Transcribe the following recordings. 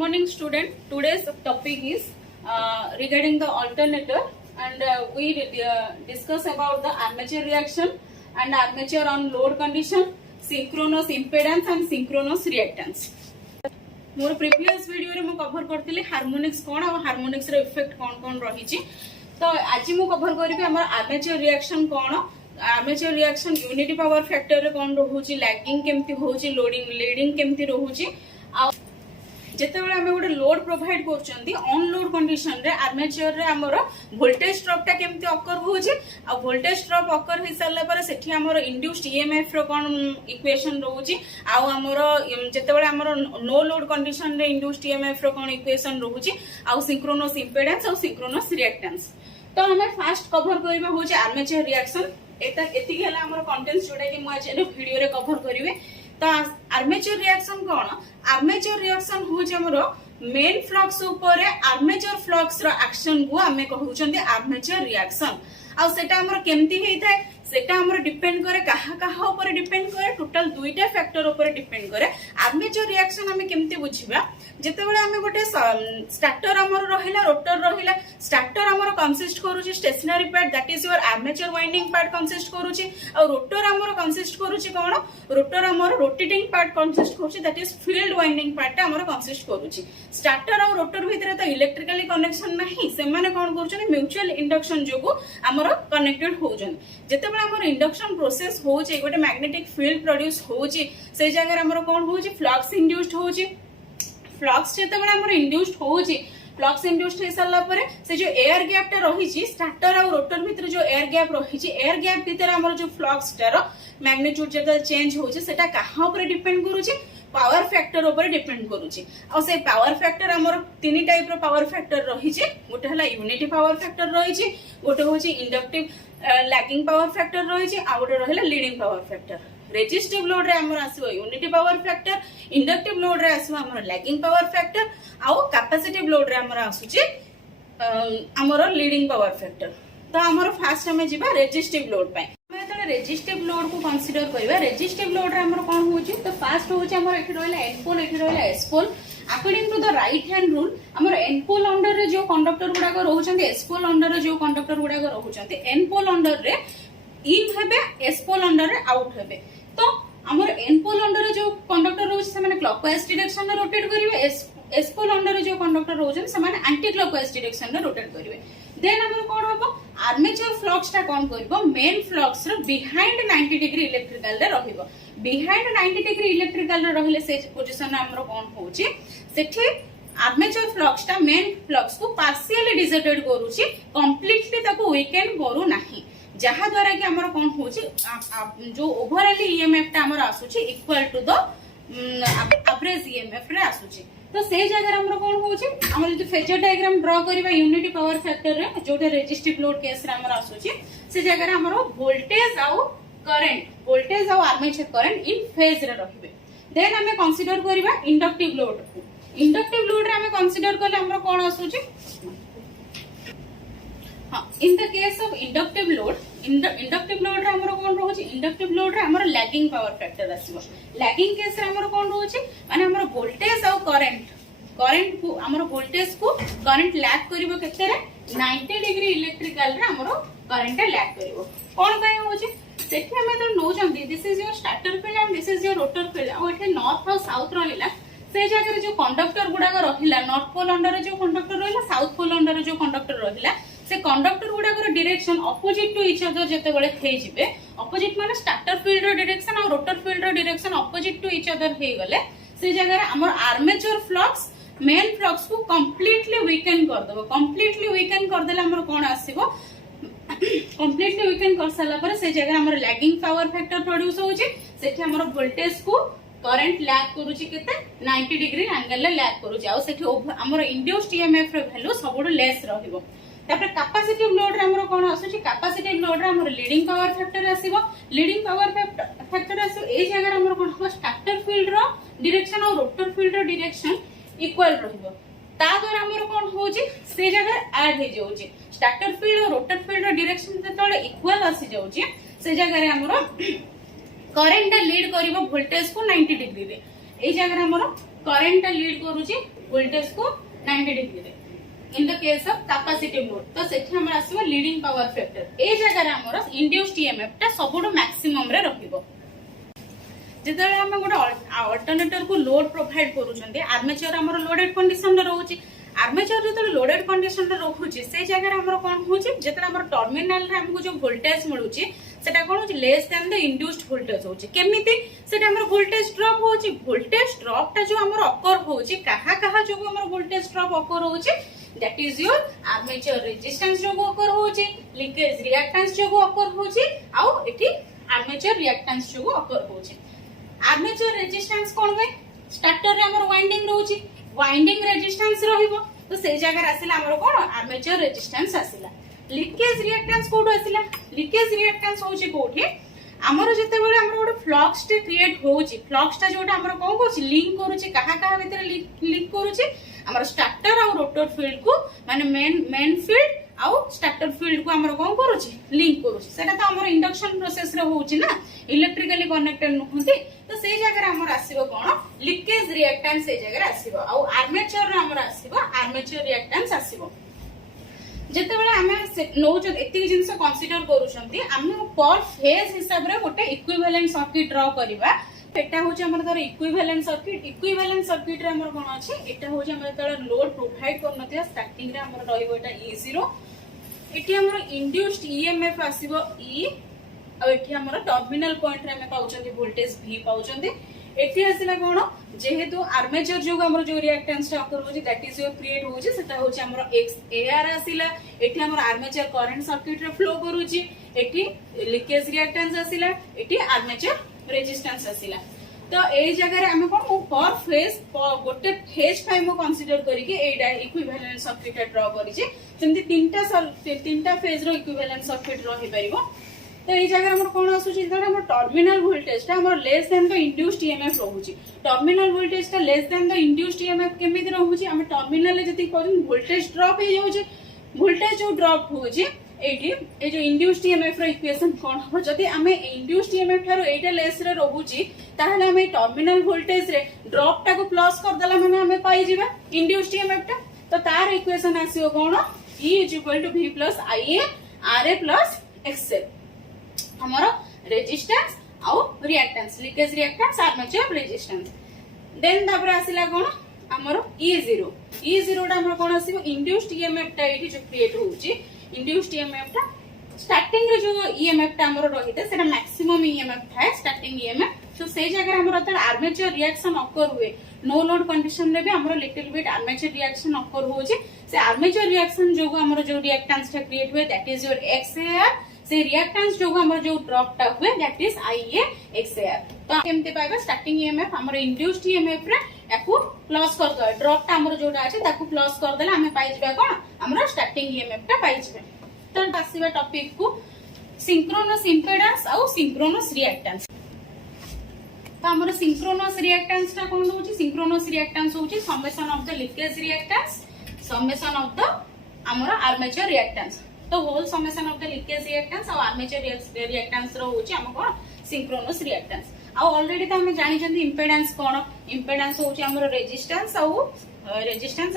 morning student. Today's topic is regarding the alternator, and we discuss about the armature reaction and armature on load condition, synchronous impedance and synchronous reactance. More previous video रे मु cover करथिली harmonics कोन और harmonics रे effect कोन रहिछि। तो आज मु cover करिबे हमर आर्मेचर रिएक्शन कोन, armature reaction unity power factor रे कोन रहूछि, लैगिंग केमति होछि, लोडिंग लीडिंग केमति रहूछि। आ जेतेबेले हमें गोटे लोड प्रोवाइड करछंती ऑन लोड कंडीशन रे आर्मेचर रे हमर वोल्टेज ड्रॉप टा केमति अकर होछि, आ वोल्टेज ड्रॉप अकर हि साला पर सेठी हमर इंड्यूस्ड ईएमएफ रो कोन इक्वेशन रहूछि, आ हमर जेतेबेले हमर नो लोड कंडीशन रे इंड्यूस्ड ईएमएफ रो कोन इक्वेशन रहूछि, आ सिंक्रोनस इंपेडेंस और सिंक्रोनस रिएक्टेंस। तो हमें फास्ट कवर करिबा होछि आर्मेचर रिएक्शन। एटा एतिक हला हमर कंटेंट्स जोडा कि मु आज वीडियो रे कवर करिवे। तो आर्मेचर रिएक्शन कोन, आर्मेचर रिएक्शन होछि हमर मेन फ्लक्स ऊपर आर्मेचर फ्लक्स रो एक्शन को हमें कहउछंती आर्मेचर रिएक्शन। आ सेटा हमर केमति हेइथाय, सेटा हमर डिपेंड करे काहा ऊपर डिपेंड करे, टोटल दुईटा फैक्टर ऊपर डिपेंड करे। आर्मेचर रिएक्शन हमें केमति बुझिबा, जेतेबेले हमें गोटे स्टार्टर हमर रहिला, रोटर रहिला। स्टार्टर हमर कंसिस्ट करूची stationary part, that is your armature winding part consist करूची, और रोटर हमर कंसिस्ट करूची कोन, रोटर हमर रोटेटिंग पार्ट कंसिस्ट करूची, that is field winding part हमर कंसिस्ट करूची। स्टार्टर और रोटर भितरे तो इलेक्ट्रिकली कनेक्शन नाही, से माने कोन करूछन म्यूचुअल इंडक्शन जोगु हमर कनेक्टेड होजन। जेतेबेले हमर इंडक्शन प्रोसेस होची, गोटे मैग्नेटिक फील्ड प्रोड्यूस होची, से जगह हमर कोन होची फ्लक्स इंड्यूस्ड होची। फ्लक्स जेतेबेले हमर इंड्यूस्ड होची, फ्लक्स इंड्यूस्ड हे साला परे से जो एयर गैप टा रहिची स्टार्टर और रोटर भितर जो एयर गैप रहिची, एयर गैप भितर हमर जो फ्लक्स टा रो मैग्नीट्यूड जेता चेंज होची, सेटा काहा ऊपर डिपेंड करूची, पावर फैक्टर ऊपर डिपेंड करूची। और से पावर फैक्टर हमर तीन टाइप रो पावर फैक्टर रहिची, गोटे हला यूनिटी पावर फैक्टर रहिची, गोटे होची इंडक्टिव लैगिंग पावर फैक्टर रहिची, आ गोटे रहला leading power factor. Resistive load रे हमर आसीबो unity power factor, inductive load रे आसीबो हमर लैगिंग पावर फैक्टर, आ कैपेसिटिव लोड रे हमर आसुची हमर लीडिंग पावर फैक्टर। तो हमर फास्ट हमें जिबा रेजिस्टिव लोड पय। हमें त रेजिस्टिव लोड को कंसीडर करबा, रेजिस्टिव लोड रे हमर कोन होची, तो फास्ट होची हमर एठी रहला एन पोल, एठी रहला S pole. According to the right hand rule हमर एन पोल अंडर रे जो कंडक्टर गुडा को रहउछंती, एस पोल अंडर रे जो कंडक्टर गुडा को रहउछंती, एन पोल अंडर रे इन हेबे, एस पोल अंडर रे आउट हेबे। तो हमर एन पोल अंडर रे जो कंडक्टर रहउछ से माने क्लॉकवाइज डायरेक्शन में रोटेट करिवे, एस पोल अंडर रे जो कंडक्टर रहउछन से माने एंटी क्लॉकवाइज डायरेक्शन में रोटेट करिवे। देन हमर कोन होबो, आर्मेचर फ्लक्स टा कोन करबो, मेन फ्लक्स रो बिहाइंड 90 डिग्री इलेक्ट्रिकल रे रहिबो। बिहाइंड 90 डिग्री इलेक्ट्रिकल रे रहिले से पोजीशन हमर कोन होची, सेठी आर्मेचर फ्लक्स टा मेन फ्लक्स को पार्शियली डिसोसिएट करूची, कंप्लीटली ताको वीकेंड करू नाही, जहा द्वारा कि हमर कोन होची जो ओवरऑल ईएमएफ टा हमर आसुची equal to the average EMF रे आसुची। तो से जगह हमर कोन होची, हमर जो फेजर डायग्राम ड्रा करबा यूनिटी पावर फैक्टर रे जोटे रेजिस्टिव लोड केस रे हमर आसुची, से जगह हमर वोल्टेज आउ करंट, वोल्टेज आउ आर्मेचर करंट इन फेज रे रहिबे। देन हमें कंसीडर करबा इंडक्टिव लोड को। इंडक्टिव लोड रे हमें कंसीडर करले हमर कोन आसुची, हां in the case of inductive load, inductive load रे हमर कोन रहउची, इंडक्टिव लोड रे हमर लैगिंग पावर फैक्टर आसीबो। लैगिंग केस रे हमर कोन रहउची, माने हमर वोल्टेज और करंट को हमर वोल्टेज को करंट लैग करिवो केते रे 90 डिग्री इलेक्ट्रिकल रे हमर करंट लैग करिवो। कोन पय होची, सेठी हमें तो नो जंदी, this is your starter field and this is your rotor field. और एठे नॉर्थ और साउथ रहिला, से जगह रे जो कंडक्टर गुडा को रहिला, नॉर्थ पोल अंडर रे जो कंडक्टर रहिला, साउथ पोल अंडर रे जो कंडक्टर रहिला, से कंडक्टर गुडा को direction opposite to each other जेते बेले हे जिवे, ऑपोजिट माने स्टार्टर फील्ड रो डायरेक्शन और रोटर फील्ड रो direction opposite to each other हे गले, से जगह रे हमर आर्मेचर फ्लक्स मेन फ्लक्स को कंप्लीटली वीकेंड कर देबो। कंप्लीटली वीकेंड कर देले हमर कोन आसीबो, कंप्लीटली वीकेंड कर साला पर से जगह हमर लैगिंग पावर फैक्टर प्रोड्यूस होची, सेठी हमर वोल्टेज को करंट लैग करूची केते 90 डिग्री एंगल ले लैग करूची, आ सेठी हमर इंड्यूस्ड ईएमएफ रे वैल्यू सबुड लेस रहिबो। तापर कैपेसिटिव लोड रे हमर कोन आसुची, कैपेसिटिव लोड रे हमर लीडिंग पावर फैक्टर आसीबो। लीडिंग पावर फैक्टर आसो ए जगह हमर कोन हो, स्टार्टर फील्ड रो डायरेक्शन और रोटर फील्ड रो डायरेक्शन इक्वल रहिबो। ता द्वारा हमर कोन होची, से जगह ऐड हे जाउची, स्टार्टर फील्ड और रोटर फील्ड रो डायरेक्शन जेतले इक्वल आसी जाउची, से जगह रे हमर करंट लीड करिवो वोल्टेज को 90 डिग्री रे। ए जगह हमर करंट लीड करूची वोल्टेज को 90 डिग्री रे इन the case of capacitive load तो सेठी हमर आसीबो लीडिंग पावर फैक्टर ए जगह रे हमर इंड्यूस्ड ईएमएफ ता सबुडो मैक्सिमम रे रखिबो जेतले हम गोटे अल्टरनेटर को लोड प्रोवाइड करूछंती आर्मेचर हमर लोडेड कंडीशन रे रहउची आर्मेचर जेतले लोडेड कंडीशन रे रहउची से जगह रे हमर कोन होउची जेतले हमर टर्मिनल रे हमको जो वोल्टेज मिलुची सेटा कोन होउची less than the induced voltage होउची केमिति सेटा हमर वोल्टेज ड्रॉप होउची वोल्टेज ड्रॉप ता जो हमर अकर होउची कहा कहा जो हमर वोल्टेज ड्रॉप अकर होउची that is your armature resistance जो अकर होउची लीकेज रिएक्टेंस जो अकर होउची आउ एठी आर्मेचर रिएक्टेंस जो अकर होउची आर्मेचर रेजिस्टेंस कोन वे स्टार्टर रे हमर वाइंडिंग रहउची वाइंडिंग रेजिस्टेंस रहिबो तो से जगह आसिला हमर कोन आर्मेचर रेजिस्टेंस आसिला लीकेज रिएक्टेंस कोड आसिला लीकेज रिएक्टेंस होउची कोठी हमर जते बेले हमर गोटे फ्लक्स टे क्रिएट होउची फ्लक्स ता जोटा हमर कोन कोची लिंक करूची कहा कहा भीतर लिंक करूची हमर स्टार्टर और रोटर फील्ड को माने मेन फील्ड आउ स्टार्टर फील्ड को हमर कोन करूची लिंक करूची सेटा तो हमर इंडक्शन प्रोसेस रे होउची ना इलेक्ट्रिकली कनेक्टेड नहुंती तो से जगह हमर आसीबो कोन लीकेज रिएक्टेंस से जगह आसीबो आउ आर्मेचर रे हमर आसीबो आर्मेचर रिएक्टेंस आसीबो जेते बेले हमें नो जो एति जिंस कंसीडर करूछंती हम पर फेज हिसाब रे गोटे इक्विवेलेंट सर्किट ड्रा करबा एटा होचे हमर धर इक्विवेलेंट सर्किट रे हमर कोन अछि एटा होचे हमर तळ लोड प्रोवाइड करनथिया स्टार्टिंग रे हमर रहइबो एटा E0 एटी हमर इंड्यूस्ड ईएमएफ आसीबो E आ एटी हमर टर्मिनल पॉइंट रे हम पाउचंती वोल्टेज V पाउचंती एटी आसिला कोन जेहेतु आर्मेचर जो हमर जो रिएक्टेंस टा अकर होची दैट इज योर क्रिएट होची सेटा होची हमर XAR आसिला एटी हमर आर्मेचर करंट सर्किट रे फ्लो करूची एटी लीकेज रिएक्टेंस आसिला एटी आर्मेचर रेजिस्टेंस आसिला तो ए जगह रे हम कोन पर फेज गोटे फेज टाइम को कंसीडर करी के एटा इक्विवेलेंट सर्किट ड्रा करी जे सेमती तीनटा फेज रो इक्विवेलेंट सर्किट रहि परिबो तो ए जगह हमर कोन आसुची जेटा हमर टर्मिनल वोल्टेज ता हमर less than the induced EMF रहउची टर्मिनल वोल्टेज ता less than the induced EMF केमिति रहउची हम टर्मिनल ले जति कहन वोल्टेज ड्रॉप हे जाउची वोल्टेज जो ड्रॉप होउची एटी ए जो इंड्यूस्ड ईएमएफ रो इक्वेशन कोन हो जति हमें इंड्यूस्ड ईएमएफ थारो एटा लेस रे रहउची ताहले हमें टर्मिनल वोल्टेज रे ड्रॉप टा को प्लस कर देला माने हमें पाई जिबा इंड्यूस्ड ईएमएफ टा तो तार इक्वेशन आसीओ कोन E = V + IA RA + XL हमरो रेजिस्टेंस आउ reactance leakage reactance armature resistance then तापर आसिला कोन हमरो E0 टा हमरो कोन आसीबो इंड्यूस्ड ईएमएफ टा एठी जो क्रिएट होउची इंड्यूस्ड ईएमएफ टा स्टार्टिंग रे जो ईएमएफ टा हमरो रहिते सेटा मैक्सिमम ईएमएफ थाए स्टार्टिंग ईएमएफ सो से जगह हमरो त आर्मेचर रिएक्शन अकर हुए नो लोड कंडीशन रे भी हमरो little bit armature reaction occur होउची से आर्मेचर रिएक्शन जो हमरो जो रिएक्टेंस टा क्रिएट हुए दैट इज योर XAR से रिएक्टेंस जो हमर जो ड्रॉप टा हुए दैट इज IA XAR तो केमते पाइबा स्टार्टिंग ईएमएफ हमर इंड्यूस्ड ईएमएफ रे याकू प्लस कर दो ड्रॉप टा हमर जोटा अछि ताकू प्लस कर देला हमें पाइ जिबा कोन हमर स्टार्टिंग ईएमएफ टा पाइ जिबा तो आसीबा टॉपिक को सिंक्रोनस इंपेडेंस और सिंक्रोनस रिएक्टेंस तो हमर सिंक्रोनस रिएक्टेंस टा कोन होची सिंक्रोनस रिएक्टेंस होची summation of the leakage reactance summation of the हमर आर्मेचर रिएक्टेंस तो whole summation of the leakage reactance और आर्मेचर रिएक्टेंस रो होची हम कोन सिंक्रोनस रिएक्टेंस आ ऑलरेडी तो हम जानि जंती इंपेडेंस कोन इंपेडेंस होची हमर रेजिस्टेंस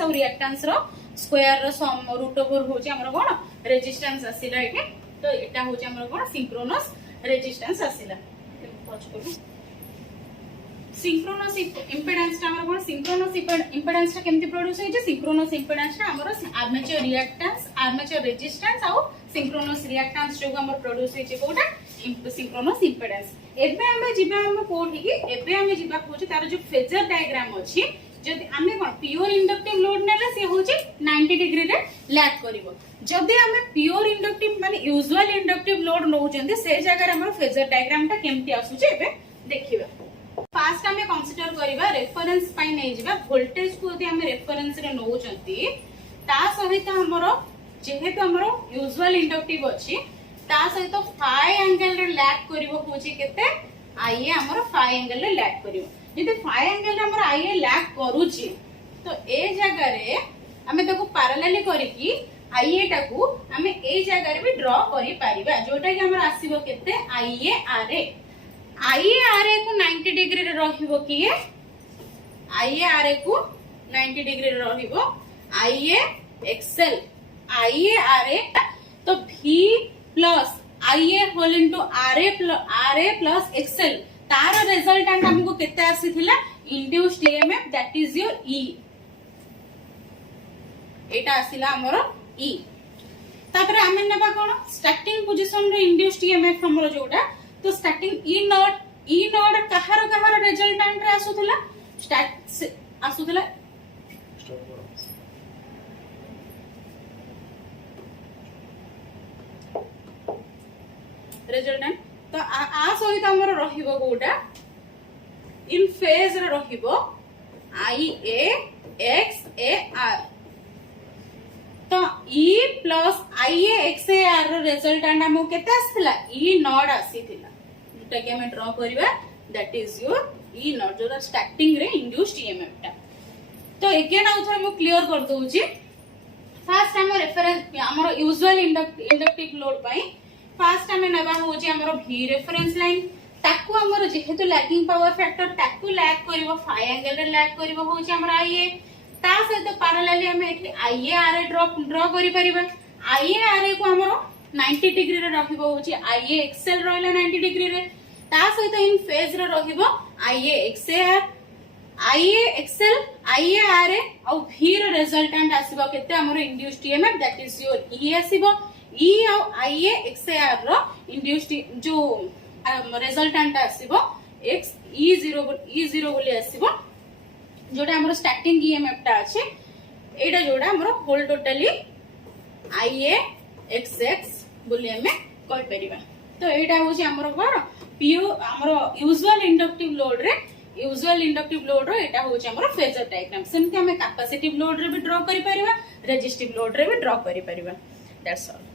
और रिएक्टेंस रो स्क्वायर रो सम रूट ओवर होची हमर कोन रेजिस्टेंस आसीला एके तो एटा होची हमर कोन सिंक्रोनस रेजिस्टेंस आसीला पछ करू सिंक्रोनस इंपेडेंस ता हमर कोन सिंक्रोनस इंपेडेंस ता केमति प्रोड्यूस होई जे सिंक्रोनस इंपेडेंस ता हमर आर्मेचर रिएक्टेंस आर्मेचर रेजिस्टेंस और सिंक्रोनस रिएक्टेंस जो हमर प्रोड्यूस होई जे कोटा सिंक्रोनस इंपेडेंस एबे हमें जिबा हम कोठी की एबे हमें जिबा होची तार जो फेजर डायग्राम अछि जदि हमें कोन प्योर इंडक्टिव लोड नेले से होची 90 डिग्री रे लैग करिवो जदि हमें प्योर इंडक्टिव माने यूजुअल इंडक्टिव लोड नौ जंदी से जगह हमर फेजर डायग्राम ता केमति आसुची एबे देखिबा फास्ट हमें कंसीडर करिबा रेफरेंस पाई नै जिबा वोल्टेज को यदि हमें रेफरेंस रे नौ जंती ता सहित हमर जेहेतु हमर यूजुअल इंडक्टिव अछि ता सहित फाई एंगल रे लैग करिवो होची केते IA हमर फाई एंगल रे लैग करिवो जदि फाई एंगल रे हमर IA लैग करूची तो ए जगह रे हमें ताको पैरेलली करिकी IA टाकू हमें ए जगह रे भी ड्रा करि पारिबा जोटा कि हमर आसीबो केते IA RA को 90 डिग्री रे रहिबो कि IA RA को 90 डिग्री रहिबो IA XL IA RA तो V plus IA whole into RA plus XL तार रिजल्टेंट हमको केते आसीथिला induced EMF that is your E एटा आसीला हमरो E तापर आमे नेबा कोन स्टार्टिंग पोजीशन रे इंड्यूस्ड EMF हमरो जोटा तो स्टार्टिंग E नॉट कहार रिजल्टेंट रे आसुथिला स्टार्ट आसुथिला रिजल्टेंट तो आ सहित हमर रहिबो कोटा इन फेज रे रहिबो IA XAR तो E प्लस IA XAR रो रिजल्टेंट हमको केते आसीला E नॉट आसीथिला जोटा कि हमें ड्रॉ करबा that is your E not जो स्टार्टिंग रे इंड्यूस्ड EMF टा तो अगेन आउ थोड़ा मैं क्लियर कर दोउची फर्स्ट हम रेफरेंस हमर यूजुअल इंडक्टिव लोड पई फर्स्ट हमें नबा होची हमर V रेफरेंस लाइन ताकू हमर जेहेतु लैगिंग पावर फैक्टर ताकू लैग करिवो 5 एंगल रे लैग करिवो होची हमर IA ता सहित पैरेलली हमें एठी IA RA ड्रॉ करि परिबा IA RA को हमर 90 डिग्री रे रखिबो होची IA XL रहला 90 डिग्री रे ता सहित इन फेज रे रहिबो IA XAR IA XL IA RA और V रो रिजल्टेंट आसीबो केते हमर induced EMF that is your E आसीबो E और IA XAR रो इंड्यूस्ड जो रिजल्टेंट आसीबो X E0 बोली आसीबो जोटा हमर स्टार्टिंग EMF टा अछि एटा जोटा हमर होल टोटली IA XX बोली हमें कहि परिबा तो एटा होची हमर कोन पीओ हमर यूजुअल इंडक्टिव लोड रो एटा होची हमर फेजर डायग्राम सेमति हमें कैपेसिटिव लोड रे भी ड्रॉ करि परिबा रेजिस्टिव लोड रे भी ड्रॉ करि परिबा दैट्स ऑल